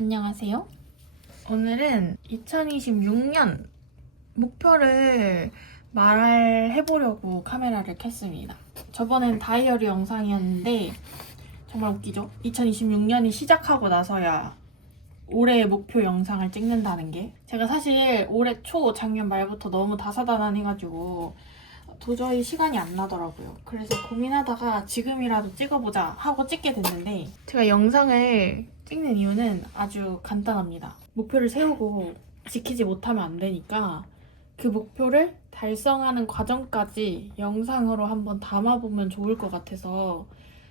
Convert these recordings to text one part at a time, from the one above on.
안녕하세요. 오늘은 2026년 목표를 말해보려고 카메라를 켰습니다. 저번엔 다이어리 영상이었는데 정말 웃기죠? 2026년이 시작하고 나서야 올해의 목표 영상을 찍는다는 게, 제가 사실 올해 초 작년 말부터 너무 다사다난해가지고 도저히 시간이 안 나더라고요. 그래서 고민하다가 지금이라도 찍어보자 하고 찍게 됐는데, 제가 영상을 찍는 이유는 아주 간단합니다. 목표를 세우고 지키지 못하면 안 되니까 그 목표를 달성하는 과정까지 영상으로 한번 담아보면 좋을 것 같아서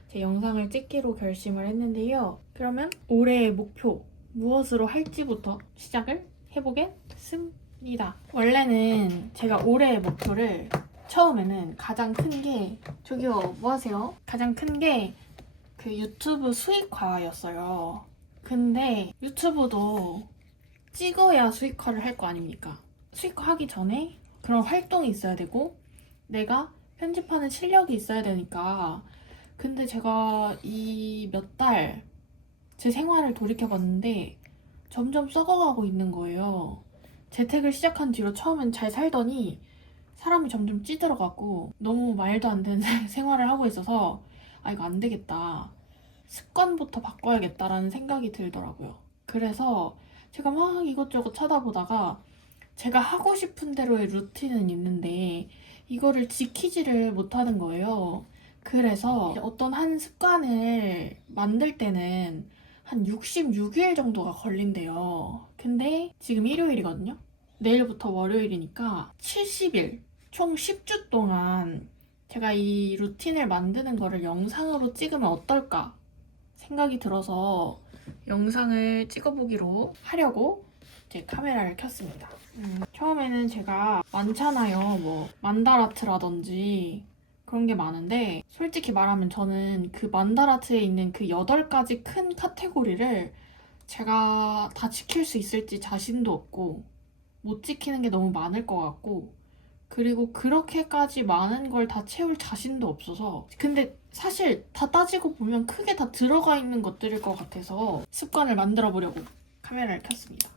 제 영상을 찍기로 결심을 했는데요. 그러면 올해의 목표, 무엇으로 할지부터 시작을 해보겠습니다. 원래는 제가 올해의 목표를 처음에는 가장 큰 게, 저기요 뭐 하세요? 가장 큰 게 그 유튜브 수익화였어요. 근데 유튜브도 찍어야 수익화를 할 거 아닙니까? 수익화하기 전에 그런 활동이 있어야 되고 내가 편집하는 실력이 있어야 되니까. 근데 제가 이 몇 달 제 생활을 돌이켜봤는데 점점 썩어가고 있는 거예요. 재택을 시작한 뒤로 처음엔 잘 살더니 사람이 점점 찌들어가고 너무 말도 안 되는 생활을 하고 있어서 이거 안 되겠다, 습관부터 바꿔야겠다라는 생각이 들더라고요. 그래서 제가 막 이것저것 찾아보다가 제가 하고 싶은 대로의 루틴은 있는데 이거를 지키지를 못하는 거예요. 그래서 어떤 한 습관을 만들 때는 한 66일 정도가 걸린대요. 근데 지금 일요일이거든요. 내일부터 월요일이니까 70일, 총 10주 동안 제가 이 루틴을 만드는 거를 영상으로 찍으면 어떨까 생각이 들어서 영상을 찍어보기로 하려고 제 카메라를 켰습니다. 처음에는 제가 많잖아요. 뭐 만다라트라든지 그런 게 많은데, 솔직히 말하면 저는 그 만다라트에 있는 그 8가지 큰 카테고리를 제가 다 지킬 수 있을지 자신도 없고, 못 지키는 게 너무 많을 것 같고, 그리고 그렇게까지 많은 걸 다 채울 자신도 없어서, 근데 사실 다 따지고 보면 크게 다 들어가 있는 것들일 것 같아서 습관을 만들어 보려고 카메라를 켰습니다.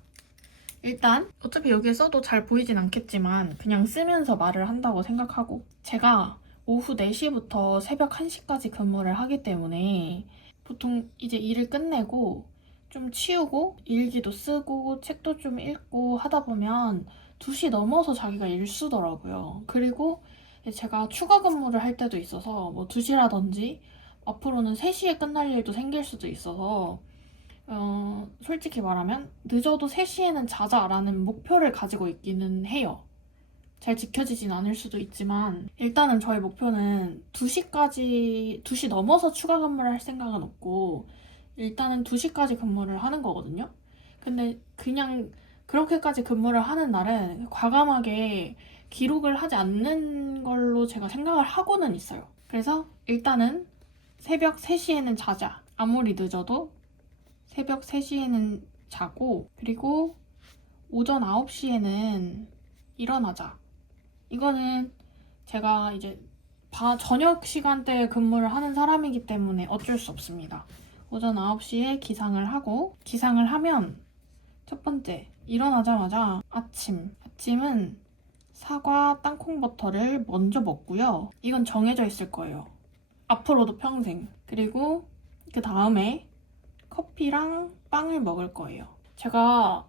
일단 어차피 여기에 써도 잘 보이진 않겠지만 그냥 쓰면서 말을 한다고 생각하고, 제가 오후 4시부터 새벽 1시까지 근무를 하기 때문에 보통 이제 일을 끝내고 좀 치우고 일기도 쓰고 책도 좀 읽고 하다 보면 2시 넘어서 자기가 일수더라고요. 그리고 제가 추가 근무를 할 때도 있어서 뭐 2시라든지 앞으로는 3시에 끝날 일도 생길 수도 있어서 솔직히 말하면 늦어도 3시에는 자자라는 목표를 가지고 있기는 해요. 잘 지켜지진 않을 수도 있지만 일단은 저의 목표는 2시 넘어서 추가 근무를 할 생각은 없고, 일단은 2시까지 근무를 하는 거거든요. 근데 그냥 그렇게까지 근무를 하는 날은 과감하게 기록을 하지 않는 걸로 제가 생각을 하고는 있어요. 그래서 일단은 새벽 3시에는 자자. 아무리 늦어도 새벽 3시에는 자고, 그리고 오전 9시에는 일어나자. 이거는 제가 이제 저녁 시간대에 근무를 하는 사람이기 때문에 어쩔 수 없습니다. 오전 9시에 기상을 하고, 기상을 하면 첫 번째, 일어나자마자 아침은 사과 땅콩 버터를 먼저 먹고요. 이건 정해져 있을 거예요. 앞으로도 평생. 그리고 그 다음에 커피랑 빵을 먹을 거예요. 제가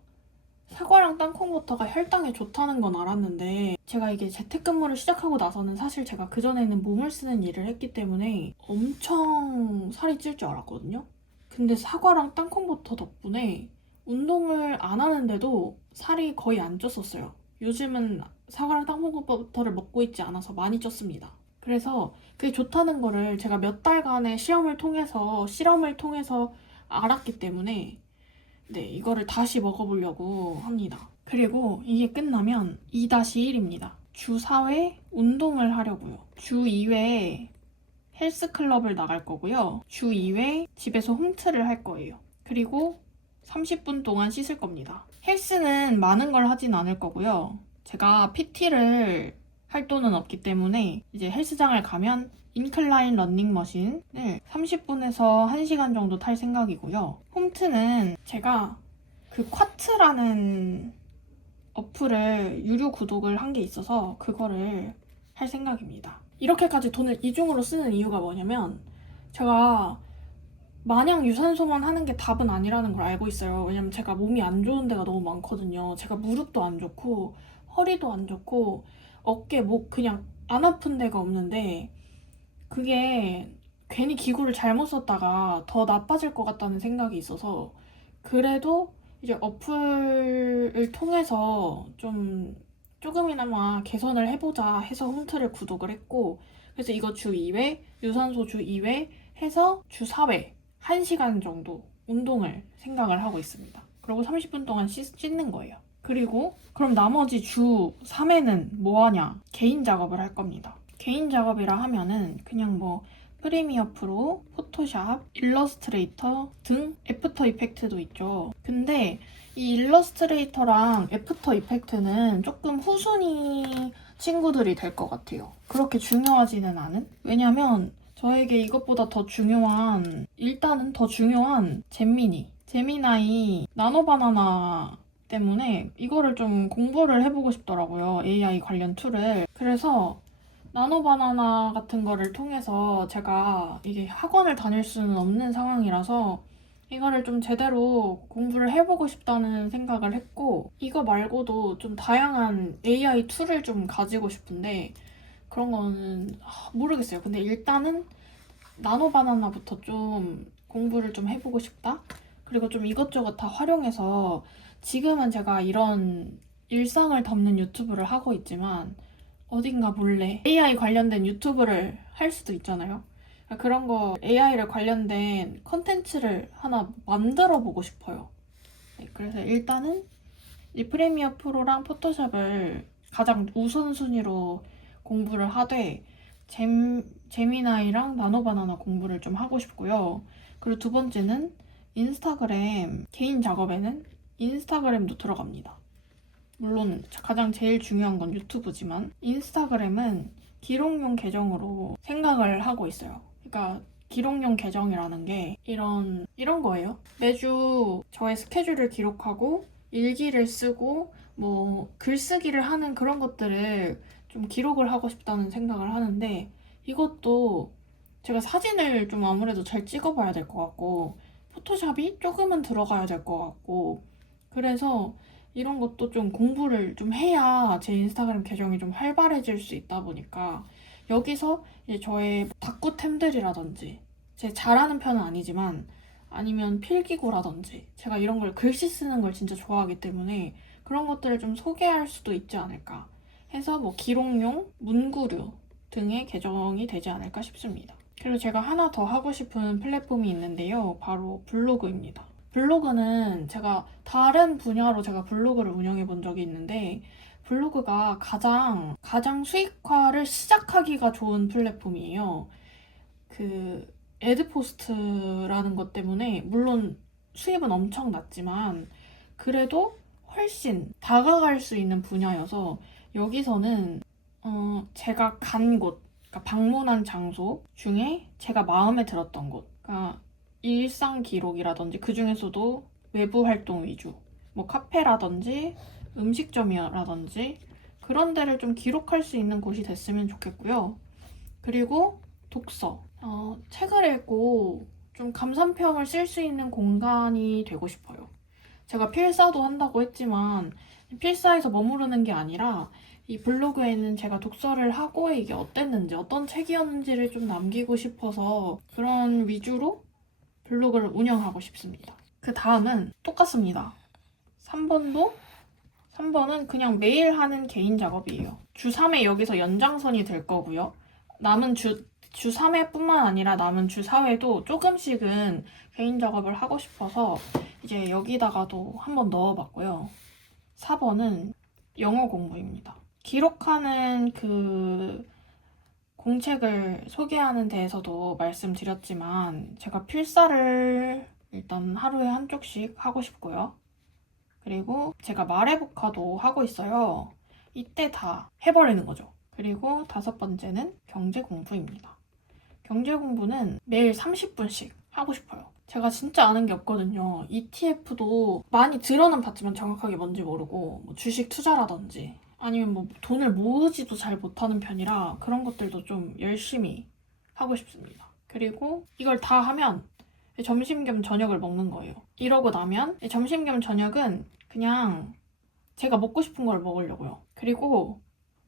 사과랑 땅콩버터가 혈당에 좋다는 건 알았는데, 제가 이게 재택근무를 시작하고 나서는 사실 제가 그전에는 몸을 쓰는 일을 했기 때문에 엄청 살이 찔 줄 알았거든요. 근데 사과랑 땅콩버터 덕분에 운동을 안 하는데도 살이 거의 안 쪘었어요. 요즘은 사과랑 땅콩버터를 먹고 있지 않아서 많이 쪘습니다. 그래서 그게 좋다는 거를 제가 몇 달간의 실험을 통해서 알았기 때문에 이거를 다시 먹어보려고 합니다. 그리고 이게 끝나면 2-1입니다. 주 4회 운동을 하려고요. 주 2회 헬스클럽을 나갈 거고요. 주 2회 집에서 홈트를 할 거예요. 그리고 30분 동안 씻을 겁니다. 헬스는 많은 걸 하진 않을 거고요. 제가 PT를 활동은 없기 때문에 이제 헬스장을 가면 인클라인 러닝머신을 30분에서 1시간 정도 탈 생각이고요. 홈트는 제가 그 쿼트라는 어플을 유료 구독을 한 게 있어서 그거를 할 생각입니다. 이렇게까지 돈을 이중으로 쓰는 이유가 뭐냐면 제가 마냥 유산소만 하는 게 답은 아니라는 걸 알고 있어요. 왜냐면 제가 몸이 안 좋은 데가 너무 많거든요. 제가 무릎도 안 좋고 허리도 안 좋고 어깨, 목 그냥 안 아픈 데가 없는데 그게 괜히 기구를 잘못 썼다가 더 나빠질 것 같다는 생각이 있어서 그래도 이제 어플을 통해서 좀 조금이나마 개선을 해보자 해서 홈트를 구독을 했고 그래서 이거 주 2회, 유산소 주 2회 해서 주 4회 1시간 정도 운동을 생각을 하고 있습니다. 그리고 30분 동안 씻는 거예요. 그리고 그럼 나머지 주 3회는 뭐 하냐? 개인 작업을 할 겁니다. 개인 작업이라 하면은 그냥 뭐 프리미어 프로, 포토샵, 일러스트레이터 등 애프터 이펙트도 있죠. 근데 이 일러스트레이터랑 애프터 이펙트는 조금 후순위 친구들이 될 것 같아요. 그렇게 중요하지는 않은? 왜냐면 저에게 이것보다 더 중요한, 일단은 더 중요한 제미나이 나노바나나 때문에 이거를 좀 공부를 해보고 싶더라고요. AI 관련 툴을. 그래서 나노바나나 같은 거를 통해서 제가 이게 학원을 다닐 수는 없는 상황이라서 이거를 좀 제대로 공부를 해보고 싶다는 생각을 했고 이거 말고도 좀 다양한 AI 툴을 좀 가지고 싶은데 그런 거는 모르겠어요. 근데 일단은 나노바나나부터 좀 공부를 좀 해보고 싶다? 그리고 좀 이것저것 다 활용해서 지금은 제가 이런 일상을 담는 유튜브를 하고 있지만 어딘가 몰래 AI 관련된 유튜브를 할 수도 있잖아요. 그런 거 AI를 관련된 컨텐츠를 하나 만들어 보고 싶어요. 네, 그래서 일단은 이 프리미어 프로랑 포토샵을 가장 우선순위로 공부를 하되 제미나이랑 나노바나나 공부를 좀 하고 싶고요. 그리고 두 번째는 인스타그램 개인 작업에는 인스타그램도 들어갑니다. 물론 가장 제일 중요한 건 유튜브지만 인스타그램은 기록용 계정으로 생각을 하고 있어요. 그러니까 기록용 계정이라는 게 이런 거예요. 매주 저의 스케줄을 기록하고 일기를 쓰고 뭐 글쓰기를 하는 그런 것들을 좀 기록을 하고 싶다는 생각을 하는데 이것도 제가 사진을 좀 아무래도 잘 찍어봐야 될 것 같고 포토샵이 조금은 들어가야 될 것 같고 그래서 이런 것도 좀 공부를 좀 해야 제 인스타그램 계정이 좀 활발해질 수 있다 보니까 여기서 이제 저의 다꾸템들이라든지 제 잘하는 편은 아니지만 아니면 필기구라든지 제가 이런 걸 글씨 쓰는 걸 진짜 좋아하기 때문에 그런 것들을 좀 소개할 수도 있지 않을까 해서 뭐 기록용, 문구류 등의 계정이 되지 않을까 싶습니다. 그리고 제가 하나 더 하고 싶은 플랫폼이 있는데요. 바로 블로그입니다. 블로그는 제가 다른 분야로 제가 블로그를 운영해 본 적이 있는데 블로그가 가장 수익화를 시작하기가 좋은 플랫폼이에요. 그 애드포스트라는 것 때문에 물론 수입은 엄청 낮지만 그래도 훨씬 다가갈 수 있는 분야여서 여기서는 제가 간 곳, 그러니까 방문한 장소 중에 제가 마음에 들었던 곳, 그러니까 일상 기록이라든지 그 중에서도 외부 활동 위주, 뭐 카페라든지 음식점이라든지 그런 데를 좀 기록할 수 있는 곳이 됐으면 좋겠고요. 그리고 독서, 책을 읽고 좀 감상평을 쓸 수 있는 공간이 되고 싶어요. 제가 필사도 한다고 했지만 필사에서 머무르는 게 아니라 이 블로그에는 제가 독서를 하고 이게 어땠는지 어떤 책이었는지를 좀 남기고 싶어서 그런 위주로 블로그를 운영하고 싶습니다. 그 다음은 똑같습니다. 3번은 그냥 매일 하는 개인 작업이에요. 주 3회 여기서 연장선이 될 거고요. 남은 주 3회뿐만 아니라 남은 주 4회도 조금씩은 개인 작업을 하고 싶어서 이제 여기다가도 한번 넣어봤고요. 4번은 영어 공부입니다. 기록하는 그 공책을 소개하는 데에서도 말씀드렸지만 제가 필사를 일단 하루에 한 쪽씩 하고 싶고요. 그리고 제가 말해복화도 하고 있어요. 이때 다 해버리는 거죠. 그리고 5번째는 경제 공부입니다. 경제 공부는 매일 30분씩 하고 싶어요. 제가 진짜 아는 게 없거든요. ETF도 많이 들어는 봤지만 정확하게 뭔지 모르고 뭐 주식 투자라든지 아니면 뭐 돈을 모으지도 잘 못하는 편이라 그런 것들도 좀 열심히 하고 싶습니다. 그리고 이걸 다 하면 점심 겸 저녁을 먹는 거예요. 이러고 나면 점심 겸 저녁은 그냥 제가 먹고 싶은 걸 먹으려고요. 그리고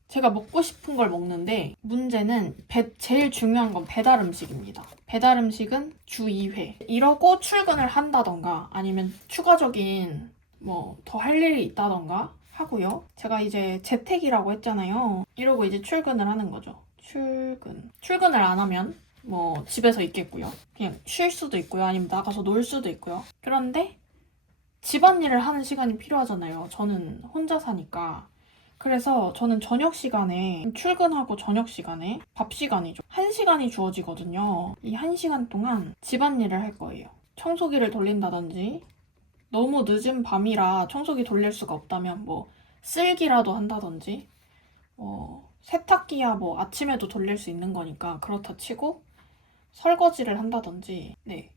제가 먹고 싶은 걸 먹는데 문제는 제일 중요한 건 배달 음식입니다. 배달 음식은 주 2회. 이러고 출근을 한다던가 아니면 추가적인 뭐 더 할 일이 있다던가 하고요. 제가 이제 재택이라고 했잖아요. 이러고 이제 출근을 하는 거죠. 출근을 안 하면 뭐 집에서 있겠고요. 그냥 쉴 수도 있고요. 아니면 나가서 놀 수도 있고요. 그런데 집안일을 하는 시간이 필요하잖아요. 저는 혼자 사니까. 그래서 저는 저녁 시간에 출근하고 저녁 시간에 밥 시간이죠. 1시간이 주어지거든요. 이 1시간 동안 집안일을 할 거예요. 청소기를 돌린다든지 너무 늦은 밤이라 청소기 돌릴 수가 없다면 뭐 쓸기라도 한다든지 세탁기야 뭐 아침에도 돌릴 수 있는 거니까 그렇다 치고 설거지를 한다든지 네.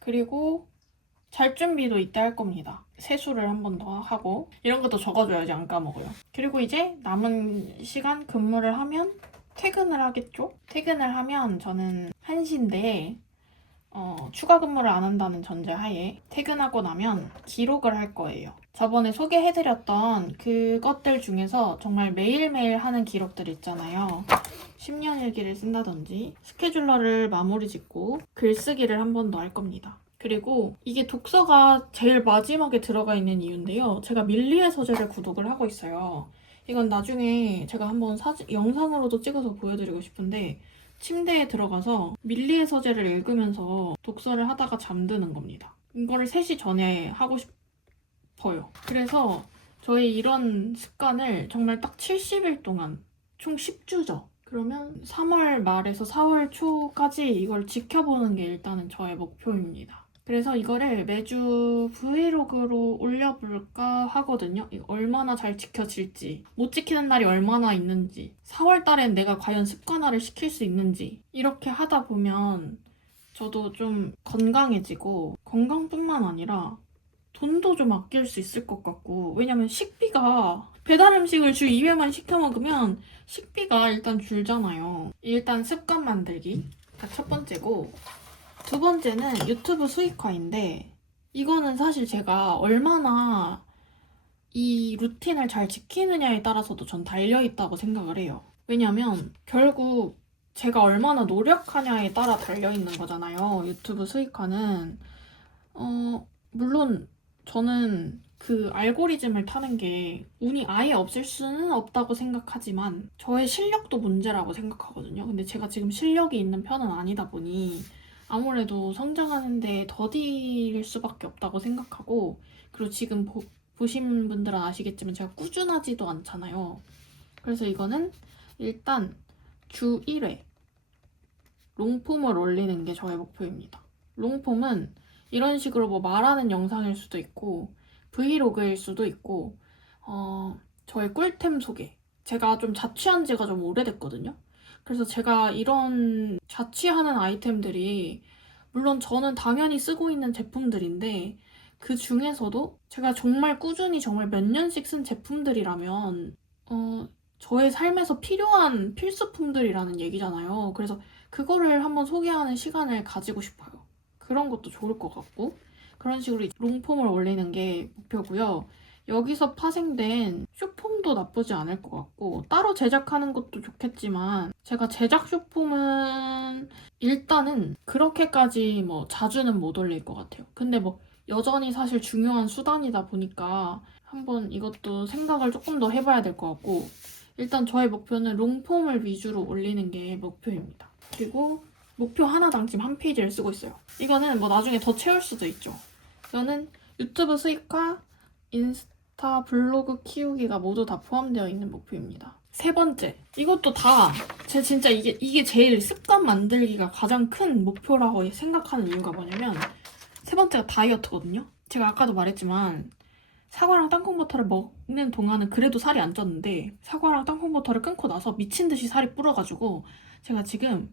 그리고 잘 준비도 이때 할 겁니다. 세수를 한 번 더 하고 이런 것도 적어줘야지 안 까먹어요. 그리고 이제 남은 시간 근무를 하면 퇴근을 하겠죠? 퇴근을 하면 저는 1시인데 추가 근무를 안 한다는 전제하에 퇴근하고 나면 기록을 할 거예요. 저번에 소개해드렸던 그것들 중에서 정말 매일매일 하는 기록들 있잖아요. 10년 일기를 쓴다든지 스케줄러를 마무리 짓고 글쓰기를 한 번 더 할 겁니다. 그리고 이게 독서가 제일 마지막에 들어가 있는 이유인데요. 제가 밀리의 서재를 구독을 하고 있어요. 이건 나중에 제가 한번 영상으로도 찍어서 보여드리고 싶은데 침대에 들어가서 밀리의 서재를 읽으면서 독서를 하다가 잠드는 겁니다. 이거를 3시 전에 하고 싶어요. 그래서 저희 이런 습관을 정말 딱 70일 동안 총 10주죠. 그러면 3월 말에서 4월 초까지 이걸 지켜보는 게 일단은 저의 목표입니다. 그래서 이거를 매주 브이로그로 올려볼까 하거든요. 이거 얼마나 잘 지켜질지, 못 지키는 날이 얼마나 있는지, 4월 달엔 내가 과연 습관화를 시킬 수 있는지 이렇게 하다 보면 저도 좀 건강해지고 건강뿐만 아니라 돈도 좀 아낄 수 있을 것 같고 왜냐면 식비가 배달 음식을 주 2회만 시켜 먹으면 식비가 일단 줄잖아요. 일단 습관 만들기가 첫 번째고 2번째는 유튜브 수익화인데 이거는 사실 제가 얼마나 이 루틴을 잘 지키느냐에 따라서도 전 달려있다고 생각을 해요. 왜냐면 결국 제가 얼마나 노력하냐에 따라 달려있는 거잖아요. 유튜브 수익화는 물론 저는 그 알고리즘을 타는 게 운이 아예 없을 수는 없다고 생각하지만 저의 실력도 문제라고 생각하거든요. 근데 제가 지금 실력이 있는 편은 아니다 보니 아무래도 성장하는데 더딜 수밖에 없다고 생각하고 그리고 지금 보신 분들은 아시겠지만 제가 꾸준하지도 않잖아요. 그래서 이거는 일단 주 1회 롱폼을 올리는 게 저의 목표입니다. 롱폼은 이런 식으로 뭐 말하는 영상일 수도 있고 브이로그일 수도 있고 저의 꿀템 소개 제가 좀 자취한 지가 좀 오래됐거든요. 그래서 제가 이런 자취하는 아이템들이 물론 저는 당연히 쓰고 있는 제품들인데 그 중에서도 제가 정말 꾸준히 정말 몇 년씩 쓴 제품들이라면 저의 삶에서 필요한 필수품들이라는 얘기잖아요. 그래서 그거를 한번 소개하는 시간을 가지고 싶어요. 그런 것도 좋을 것 같고 그런 식으로 롱폼을 올리는 게 목표고요. 여기서 파생된 쇼폼도 나쁘지 않을 것 같고 따로 제작하는 것도 좋겠지만 제가 제작 쇼폼은 일단은 그렇게까지 뭐 자주는 못 올릴 것 같아요. 근데 뭐 여전히 사실 중요한 수단이다 보니까 한번 이것도 생각을 조금 더 해봐야 될 것 같고 일단 저의 목표는 롱폼을 위주로 올리는 게 목표입니다. 그리고 목표 하나당 지금 한 페이지를 쓰고 있어요. 이거는 뭐 나중에 더 채울 수도 있죠. 이거는 유튜브 수익화, 인스타 블로그 키우기가 모두 다 포함되어 있는 목표입니다. 3번째, 이것도 다 제가 진짜 이게 제일 습관 만들기가 가장 큰 목표라고 생각하는 이유가 뭐냐면 3번째가 다이어트거든요. 제가 아까도 말했지만 사과랑 땅콩버터를 먹는 동안은 그래도 살이 안 쪘는데 사과랑 땅콩버터를 끊고 나서 미친 듯이 살이 불어가지고 제가 지금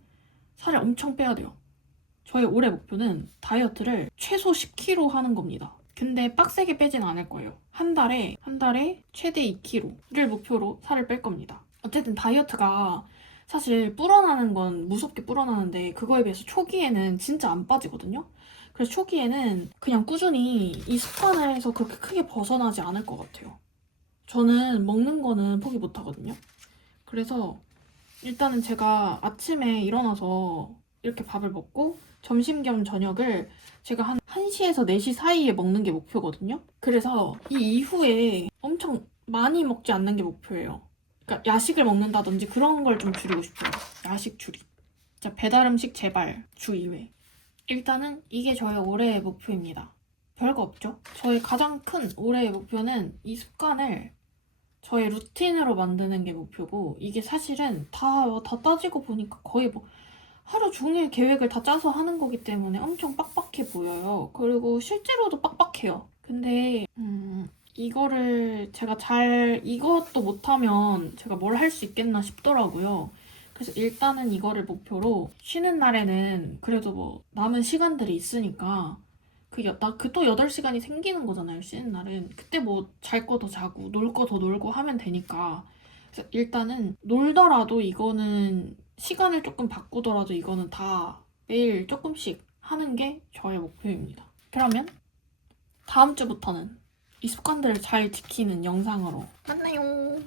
살을 엄청 빼야 돼요. 저의 올해 목표는 다이어트를 최소 10kg 하는 겁니다. 근데 빡세게 빼진 않을 거예요. 한 달에 최대 2kg를 목표로 살을 뺄 겁니다. 어쨌든 다이어트가 사실 불어나는 건 무섭게 불어나는데 그거에 비해서 초기에는 진짜 안 빠지거든요. 그래서 초기에는 그냥 꾸준히 이 습관에서 그렇게 크게 벗어나지 않을 것 같아요. 저는 먹는 거는 포기 못 하거든요. 그래서 일단은 제가 아침에 일어나서 이렇게 밥을 먹고 점심 겸 저녁을 제가 한 1시에서 4시 사이에 먹는 게 목표거든요. 그래서 이 이후에 엄청 많이 먹지 않는 게 목표예요. 그러니까 야식을 먹는다든지 그런 걸 좀 줄이고 싶어요. 야식 줄이. 진짜 배달 음식 제발 주 2회. 일단은 이게 저의 올해의 목표입니다. 별거 없죠? 저의 가장 큰 올해의 목표는 이 습관을 저의 루틴으로 만드는 게 목표고 이게 사실은 다 따지고 보니까 거의 뭐 하루 종일 계획을 다 짜서 하는 거기 때문에 엄청 빡빡해 보여요. 그리고 실제로도 빡빡해요. 근데 이거를 제가 이것도 못하면 제가 뭘 할 수 있겠나 싶더라고요. 그래서 일단은 이거를 목표로 쉬는 날에는 그래도 뭐 남은 시간들이 있으니까 또 8시간이 생기는 거잖아요, 쉬는 날은. 그때 뭐 잘 거 더 자고 놀 거 더 놀고 하면 되니까. 그래서 일단은 놀더라도 이거는 시간을 조금 바꾸더라도 이거는 다 매일 조금씩 하는 게 저의 목표입니다. 그러면 다음 주부터는 이 습관들을 잘 지키는 영상으로 만나요.